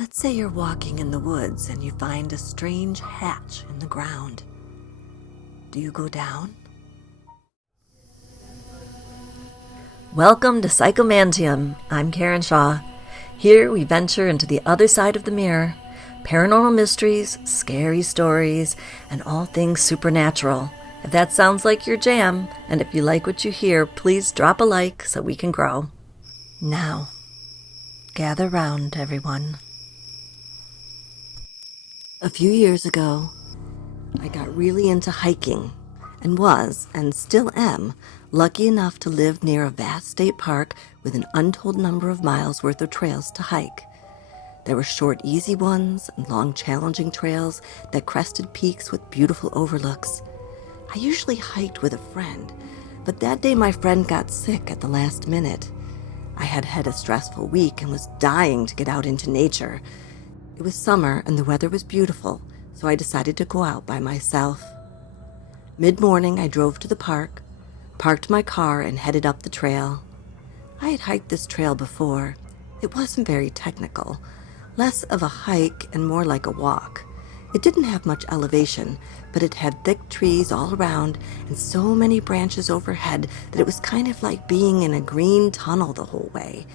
Let's say you're walking in the woods and you find a strange hatch in the ground. Do you go down? Welcome to Psychomanteum. I'm Karin Shah. Here we venture into the other side of the mirror, paranormal mysteries, scary stories, and all things supernatural. If that sounds like your jam, and if you like what you hear, please drop a like so we can grow. Now, gather round, everyone. A few years ago, I got really into hiking and was, and still am, lucky enough to live near a vast state park with an untold number of miles worth of trails to hike. There were short, easy ones and long, challenging trails that crested peaks with beautiful overlooks. I usually hiked with a friend, but that day my friend got sick at the last minute. I had had a stressful week and was dying to get out into nature. It was summer and the weather was beautiful, so I decided to go out by myself. Mid-morning, I drove to the park, parked my car, and headed up the trail. I had hiked this trail before. It wasn't very technical, less of a hike and more like a walk. It didn't have much elevation, but it had thick trees all around and so many branches overhead that it was kind of like being in a green tunnel the whole way.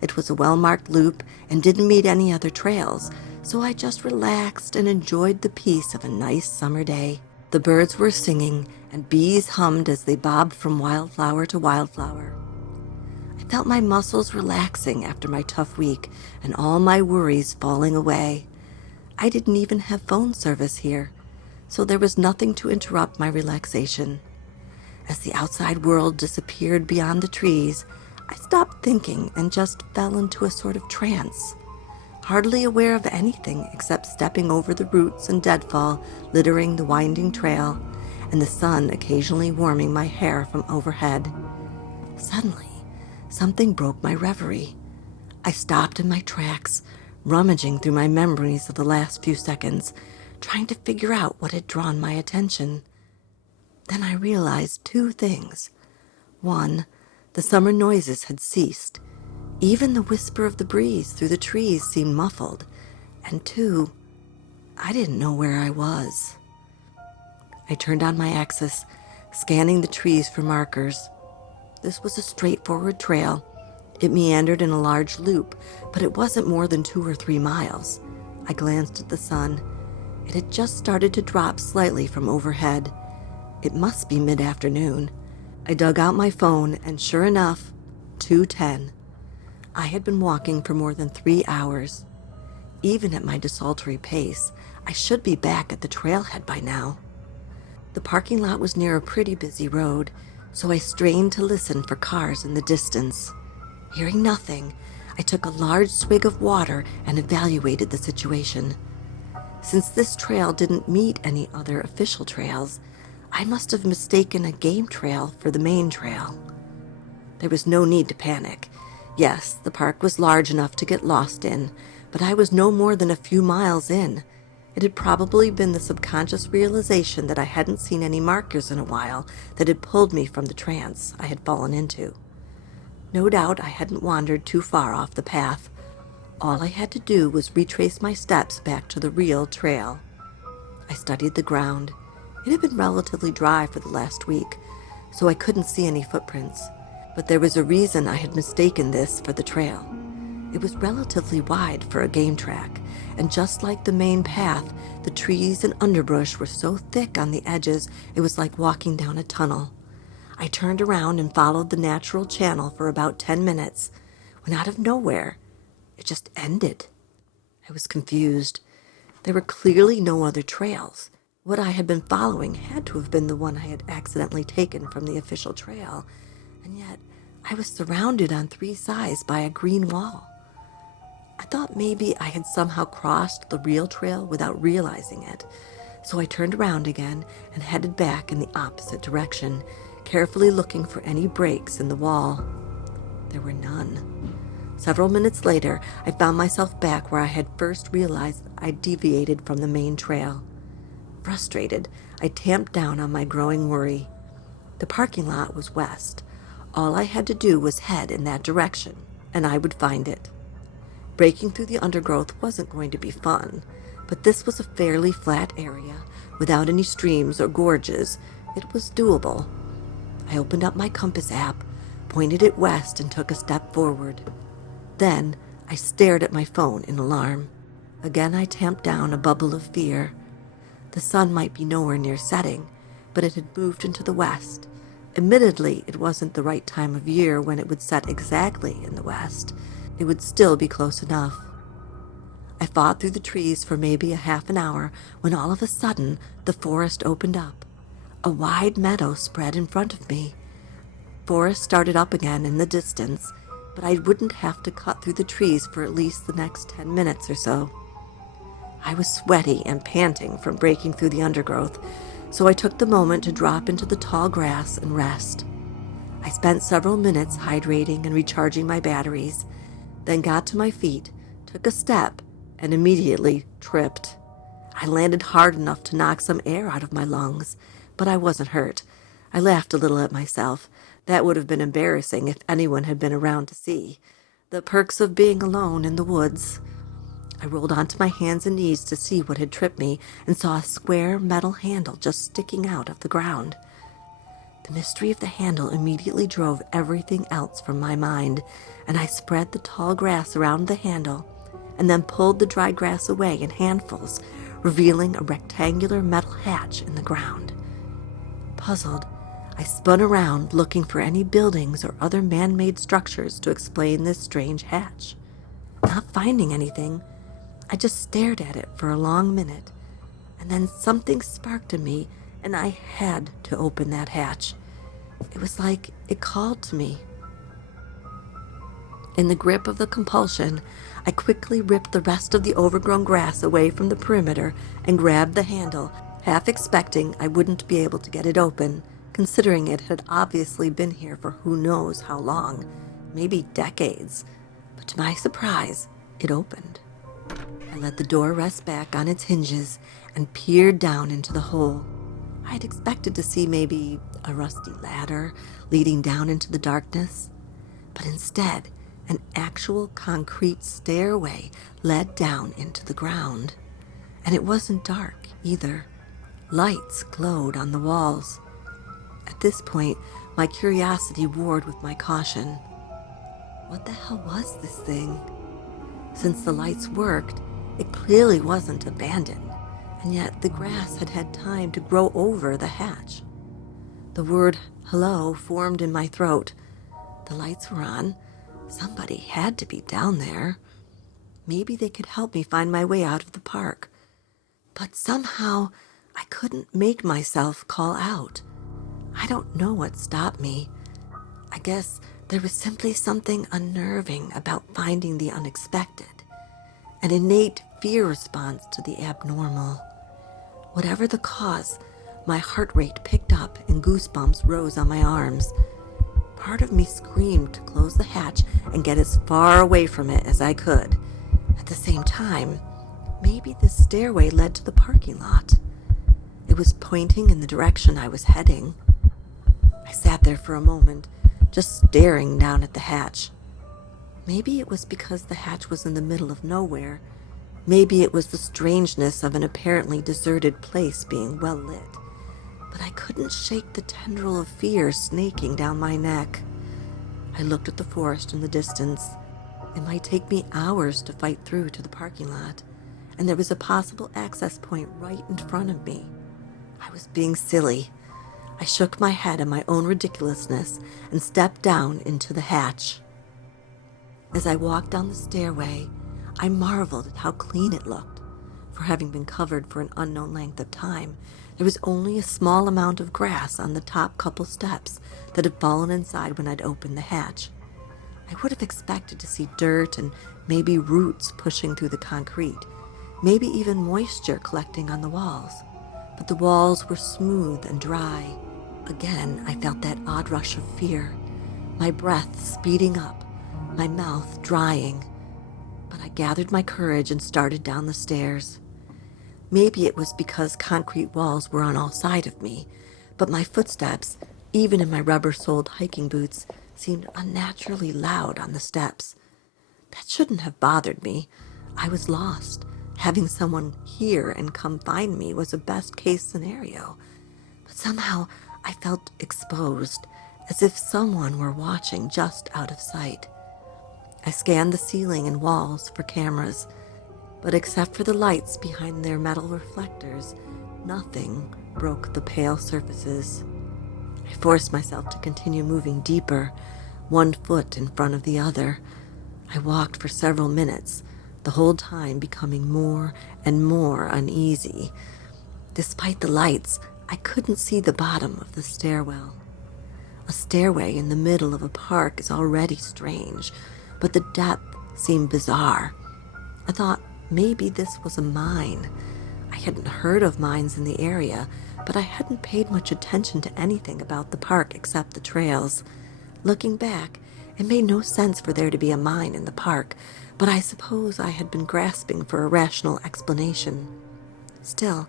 It was a well-marked loop and didn't meet any other trails, so I just relaxed and enjoyed the peace of a nice summer day. The birds were singing and bees hummed as they bobbed from wildflower to wildflower. I felt my muscles relaxing after my tough week and all my worries falling away. I didn't even have phone service here, so there was nothing to interrupt my relaxation. As the outside world disappeared beyond the trees, I stopped thinking and just fell into a sort of trance, hardly aware of anything except stepping over the roots and deadfall littering the winding trail, and the sun occasionally warming my hair from overhead. Suddenly, something broke my reverie. I stopped in my tracks, rummaging through my memories of the last few seconds, trying to figure out what had drawn my attention. Then I realized two things. One, the summer noises had ceased. Even the whisper of the breeze through the trees seemed muffled. And two, I didn't know where I was. I turned on my axis, scanning the trees for markers. This was a straightforward trail. It meandered in a large loop, but it wasn't more than 2 or 3 miles. I glanced at the sun. It had just started to drop slightly from overhead. It must be mid-afternoon. I dug out my phone, and sure enough, 2:10. I had been walking for more than 3 hours. Even at my desultory pace, I should be back at the trailhead by now. The parking lot was near a pretty busy road, so I strained to listen for cars in the distance. Hearing nothing, I took a large swig of water and evaluated the situation. Since this trail didn't meet any other official trails, I must have mistaken a game trail for the main trail. There was no need to panic. Yes, the park was large enough to get lost in, but I was no more than a few miles in. It had probably been the subconscious realization that I hadn't seen any markers in a while that had pulled me from the trance I had fallen into. No doubt I hadn't wandered too far off the path. All I had to do was retrace my steps back to the real trail. I studied the ground. It had been relatively dry for the last week, so I couldn't see any footprints. But there was a reason I had mistaken this for the trail. It was relatively wide for a game track, and just like the main path, the trees and underbrush were so thick on the edges it was like walking down a tunnel. I turned around and followed the natural channel for about 10 minutes, when out of nowhere, it just ended. I was confused. There were clearly no other trails. What I had been following had to have been the one I had accidentally taken from the official trail, and yet I was surrounded on 3 sides by a green wall. I thought maybe I had somehow crossed the real trail without realizing it, so I turned around again and headed back in the opposite direction, carefully looking for any breaks in the wall. There were none. Several minutes later, I found myself back where I had first realized I'd deviated from the main trail. Frustrated, I tamped down on my growing worry. The parking lot was west. All I had to do was head in that direction, and I would find it. Breaking through the undergrowth wasn't going to be fun, but this was a fairly flat area without any streams or gorges. It was doable. I opened up my compass app, pointed it west, and took a step forward. Then I stared at my phone in alarm. Again I tamped down a bubble of fear. The sun might be nowhere near setting, but it had moved into the west. Admittedly, it wasn't the right time of year when it would set exactly in the west. It would still be close enough. I fought through the trees for maybe a half an hour when all of a sudden the forest opened up. A wide meadow spread in front of me. Forest started up again in the distance, but I wouldn't have to cut through the trees for at least the next 10 minutes or so. I was sweaty and panting from breaking through the undergrowth, so I took the moment to drop into the tall grass and rest. I spent several minutes hydrating and recharging my batteries, then got to my feet, took a step, and immediately tripped. I landed hard enough to knock some air out of my lungs, but I wasn't hurt. I laughed a little at myself. That would have been embarrassing if anyone had been around to see. The perks of being alone in the woods. I rolled onto my hands and knees to see what had tripped me and saw a square metal handle just sticking out of the ground. The mystery of the handle immediately drove everything else from my mind, and I spread the tall grass around the handle and then pulled the dry grass away in handfuls, revealing a rectangular metal hatch in the ground. Puzzled, I spun around looking for any buildings or other man-made structures to explain this strange hatch. Not finding anything, I just stared at it for a long minute, and then something sparked in me, and I had to open that hatch. It was like it called to me. In the grip of the compulsion, I quickly ripped the rest of the overgrown grass away from the perimeter and grabbed the handle, half expecting I wouldn't be able to get it open, considering it had obviously been here for who knows how long, maybe decades. But to my surprise, it opened. I let the door rest back on its hinges and peered down into the hole. I had expected to see maybe a rusty ladder leading down into the darkness, but instead, an actual concrete stairway led down into the ground. And it wasn't dark either. Lights glowed on the walls. At this point, my curiosity warred with my caution. What the hell was this thing? Since the lights worked, it clearly wasn't abandoned, and yet the grass had had time to grow over the hatch. The word hello formed in my throat. The lights were on. Somebody had to be down there. Maybe they could help me find my way out of the park. But somehow, I couldn't make myself call out. I don't know what stopped me. I guess there was simply something unnerving about finding the unexpected, an innate fear response to the abnormal. Whatever the cause, my heart rate picked up and goosebumps rose on my arms. Part of me screamed to close the hatch and get as far away from it as I could. At the same time, maybe the stairway led to the parking lot. It was pointing in the direction I was heading. I sat there for a moment, just staring down at the hatch. Maybe it was because the hatch was in the middle of nowhere. Maybe it was the strangeness of an apparently deserted place being well lit. But I couldn't shake the tendril of fear snaking down my neck. I looked at the forest in the distance. It might take me hours to fight through to the parking lot, and there was a possible access point right in front of me. I was being silly. I shook my head at my own ridiculousness and stepped down into the hatch. As I walked down the stairway, I marveled at how clean it looked. For having been covered for an unknown length of time, there was only a small amount of grass on the top couple steps that had fallen inside when I'd opened the hatch. I would have expected to see dirt and maybe roots pushing through the concrete, maybe even moisture collecting on the walls. But the walls were smooth and dry. Again, I felt that odd rush of fear, my breath speeding up, my mouth drying. But I gathered my courage and started down the stairs. Maybe it was because concrete walls were on all sides of me, but my footsteps, even in my rubber-soled hiking boots, seemed unnaturally loud on the steps. That shouldn't have bothered me. I was lost. Having someone hear and come find me was a best-case scenario. But somehow I felt exposed, as if someone were watching just out of sight. I scanned the ceiling and walls for cameras, but except for the lights behind their metal reflectors, nothing broke the pale surfaces. I forced myself to continue moving deeper, one foot in front of the other. I walked for several minutes, the whole time becoming more and more uneasy. Despite the lights, I couldn't see the bottom of the stairwell. A stairway in the middle of a park is already strange, but the depth seemed bizarre. I thought maybe this was a mine. I hadn't heard of mines in the area, but I hadn't paid much attention to anything about the park except the trails. Looking back, it made no sense for there to be a mine in the park, but I suppose I had been grasping for a rational explanation. Still,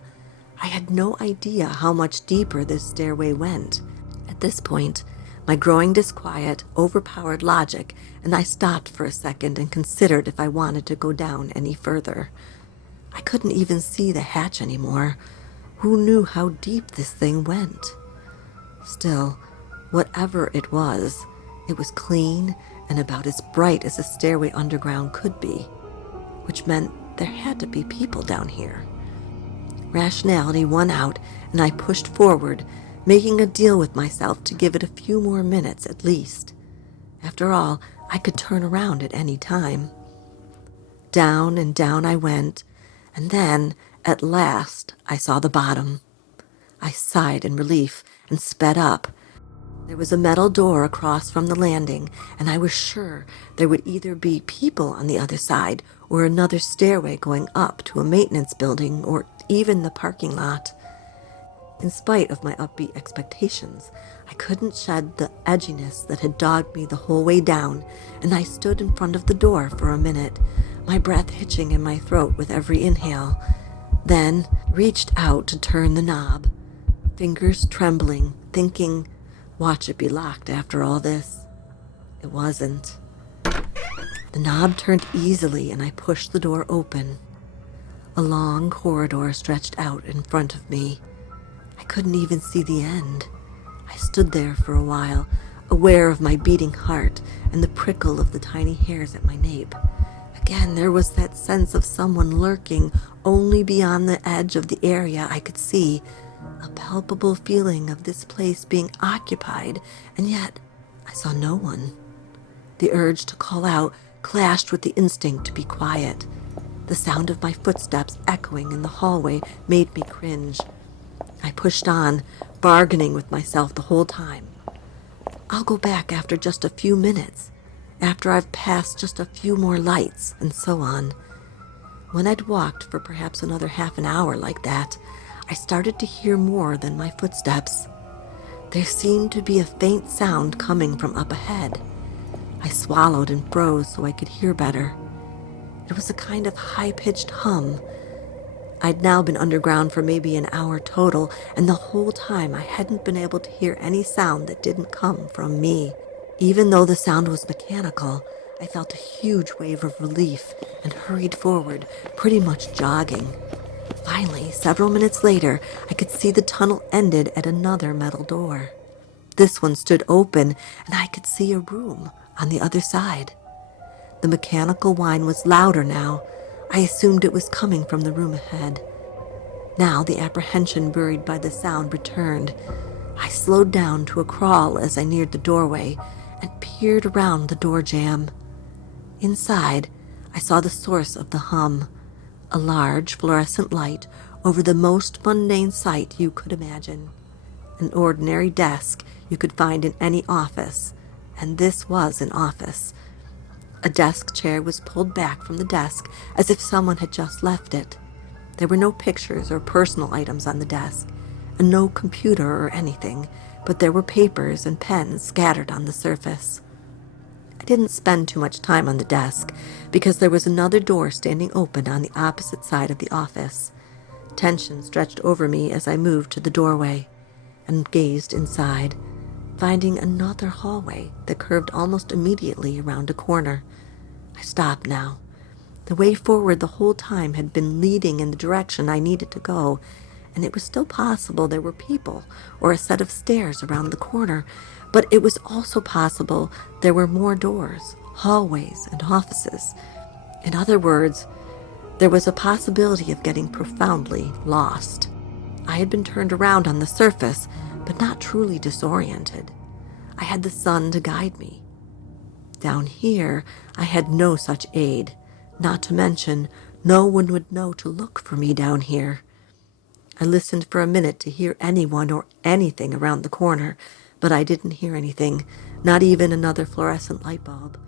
I had no idea how much deeper this stairway went. At this point, my growing disquiet overpowered logic, and I stopped for a second and considered if I wanted to go down any further. I couldn't even see the hatch anymore. Who knew how deep this thing went? Still, whatever it was clean and about as bright as a stairway underground could be, which meant there had to be people down here. Rationality won out, and I pushed forward, making a deal with myself to give it a few more minutes at least. After all, I could turn around at any time. Down and down I went, and then, at last, I saw the bottom. I sighed in relief and sped up. There was a metal door across from the landing, and I was sure there would either be people on the other side or another stairway going up to a maintenance building or even the parking lot. In spite of my upbeat expectations, I couldn't shed the edginess that had dogged me the whole way down, and I stood in front of the door for a minute, my breath hitching in my throat with every inhale, then reached out to turn the knob, fingers trembling, thinking, watch it be locked after all this. It wasn't. The knob turned easily and I pushed the door open. A long corridor stretched out in front of me. I couldn't even see the end. I stood there for a while, aware of my beating heart and the prickle of the tiny hairs at my nape. Again, there was that sense of someone lurking only beyond the edge of the area I could see, a palpable feeling of this place being occupied, and yet I saw no one. The urge to call out clashed with the instinct to be quiet. The sound of my footsteps echoing in the hallway made me cringe. I pushed on, bargaining with myself the whole time. I'll go back after just a few minutes, after I've passed just a few more lights, and so on. When I'd walked for perhaps another half an hour like that, I started to hear more than my footsteps. There seemed to be a faint sound coming from up ahead. I swallowed and froze so I could hear better. It was a kind of high-pitched hum. I'd now been underground for maybe an hour total, and the whole time I hadn't been able to hear any sound that didn't come from me. Even though the sound was mechanical, I felt a huge wave of relief and hurried forward, pretty much jogging. Finally, several minutes later, I could see the tunnel ended at another metal door. This one stood open, and I could see a room on the other side. The mechanical whine was louder now. I assumed it was coming from the room ahead. Now the apprehension buried by the sound returned. I slowed down to a crawl as I neared the doorway and peered around the door jamb. Inside, I saw the source of the hum, a large fluorescent light over the most mundane sight you could imagine. An ordinary desk you could find in any office, and this was an office. A desk chair was pulled back from the desk as if someone had just left it. There were no pictures or personal items on the desk, and no computer or anything, but there were papers and pens scattered on the surface. I didn't spend too much time on the desk, because there was another door standing open on the opposite side of the office. Tension stretched over me as I moved to the doorway and gazed inside, finding another hallway that curved almost immediately around a corner. I stopped now. The way forward the whole time had been leading in the direction I needed to go, and it was still possible there were people or a set of stairs around the corner, but it was also possible there were more doors, hallways, and offices. In other words, there was a possibility of getting profoundly lost. I had been turned around on the surface, but not truly disoriented. I had the sun to guide me. Down here, I had no such aid, not to mention no one would know to look for me down here. I listened for a minute to hear anyone or anything around the corner, but I didn't hear anything, not even another fluorescent light bulb.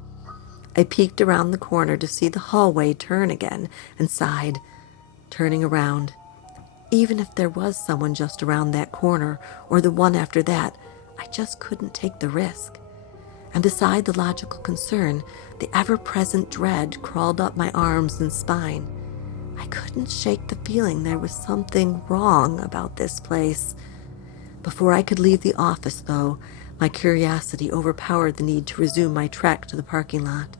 I peeked around the corner to see the hallway turn again and sighed, turning around. Even if there was someone just around that corner or the one after that, I just couldn't take the risk. And beside the logical concern, the ever-present dread crawled up my arms and spine. I couldn't shake the feeling there was something wrong about this place. Before I could leave the office, though, my curiosity overpowered the need to resume my trek to the parking lot.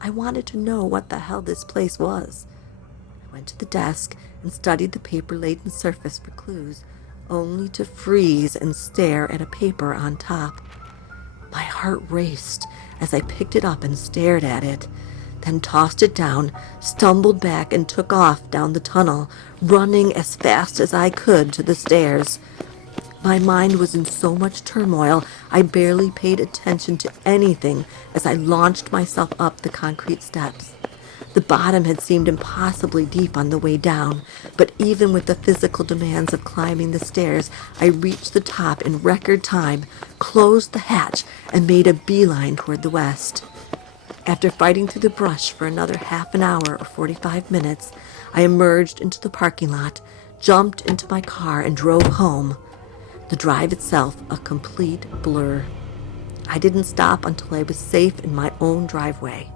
I wanted to know what the hell this place was. I went to the desk and studied the paper-laden surface for clues, only to freeze and stare at a paper on top. My heart raced as I picked it up and stared at it, then tossed it down, stumbled back, and took off down the tunnel, running as fast as I could to the stairs. My mind was in so much turmoil, I barely paid attention to anything as I launched myself up the concrete steps. The bottom had seemed impossibly deep on the way down, but even with the physical demands of climbing the stairs, I reached the top in record time, closed the hatch, and made a beeline toward the west. After fighting through the brush for another half an hour or 45 minutes, I emerged into the parking lot, jumped into my car, and drove home. The drive itself a complete blur. I didn't stop until I was safe in my own driveway.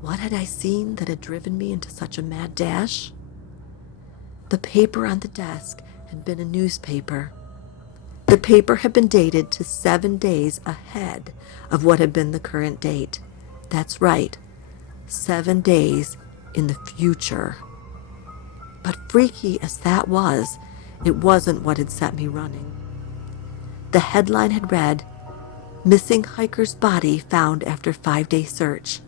What had I seen that had driven me into such a mad dash? The paper on the desk had been a newspaper. The paper had been dated to 7 days ahead of what had been the current date. That's right, 7 days in the future. But freaky as that was, it wasn't what had set me running. The headline had read, "Missing hiker's body found after 5-day search."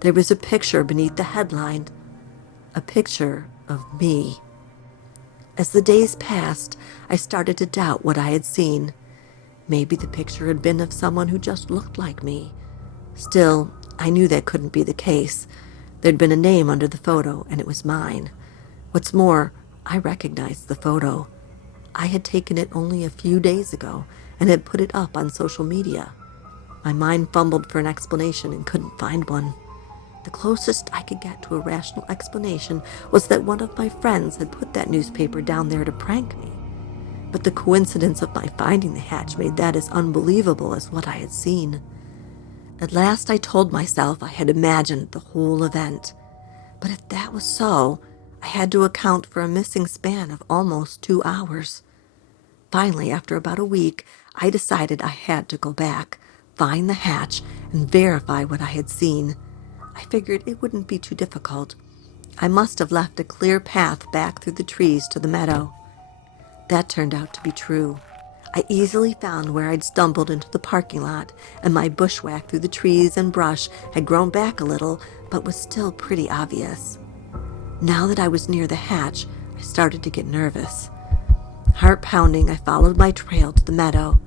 There was a picture beneath the headline, a picture of me. As the days passed, I started to doubt what I had seen. Maybe the picture had been of someone who just looked like me. Still, I knew that couldn't be the case. There'd been a name under the photo, and it was mine. What's more, I recognized the photo. I had taken it only a few days ago and had put it up on social media. My mind fumbled for an explanation and couldn't find one. The closest I could get to a rational explanation was that one of my friends had put that newspaper down there to prank me. But the coincidence of my finding the hatch made that as unbelievable as what I had seen. At last I told myself I had imagined the whole event. But if that was so, I had to account for a missing span of almost 2 hours. Finally, after about a week, I decided I had to go back, find the hatch, and verify what I had seen. I figured it wouldn't be too difficult. I must have left a clear path back through the trees to the meadow. That turned out to be true. I easily found where I'd stumbled into the parking lot, and my bushwhack through the trees and brush had grown back a little, but was still pretty obvious. Now that I was near the hatch, I started to get nervous. Heart pounding, I followed my trail to the meadow.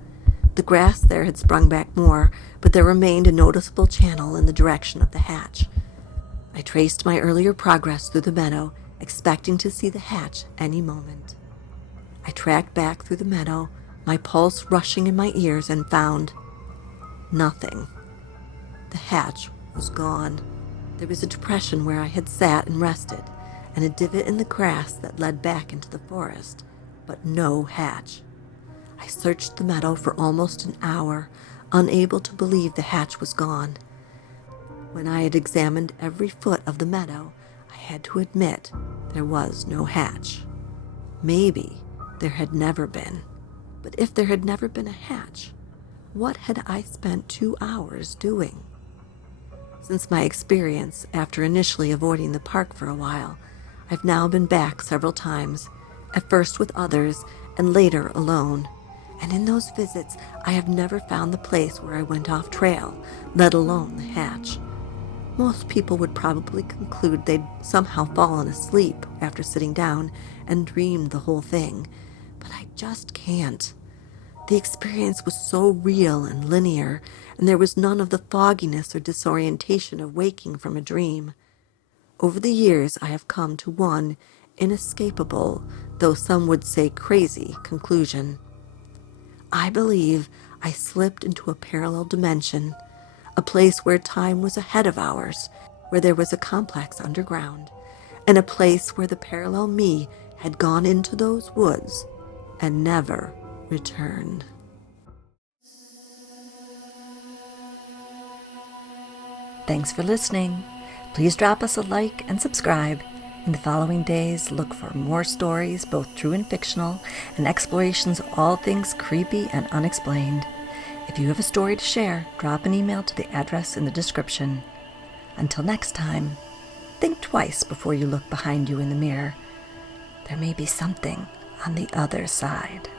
The grass there had sprung back more, but there remained a noticeable channel in the direction of the hatch. I traced my earlier progress through the meadow, expecting to see the hatch any moment. I tracked back through the meadow, my pulse rushing in my ears, and found nothing. The hatch was gone. There was a depression where I had sat and rested, and a divot in the grass that led back into the forest, but no hatch. I searched the meadow for almost an hour, unable to believe the hatch was gone. When I had examined every foot of the meadow, I had to admit there was no hatch. Maybe there had never been. But if there had never been a hatch, what had I spent 2 hours doing? Since my experience, after initially avoiding the park for a while, I've now been back several times, at first with others and later alone. And in those visits, I have never found the place where I went off trail, let alone the hatch. Most people would probably conclude they'd somehow fallen asleep after sitting down and dreamed the whole thing, but I just can't. The experience was so real and linear, and there was none of the fogginess or disorientation of waking from a dream. Over the years, I have come to one inescapable, though some would say crazy, conclusion. I believe I slipped into a parallel dimension, a place where time was ahead of ours, where there was a complex underground, and a place where the parallel me had gone into those woods and never returned. Thanks for listening. Please drop us a like and subscribe. In the following days, look for more stories, both true and fictional, and explorations of all things creepy and unexplained. If you have a story to share, drop an email to the address in the description. Until next time, think twice before you look behind you in the mirror. There may be something on the other side.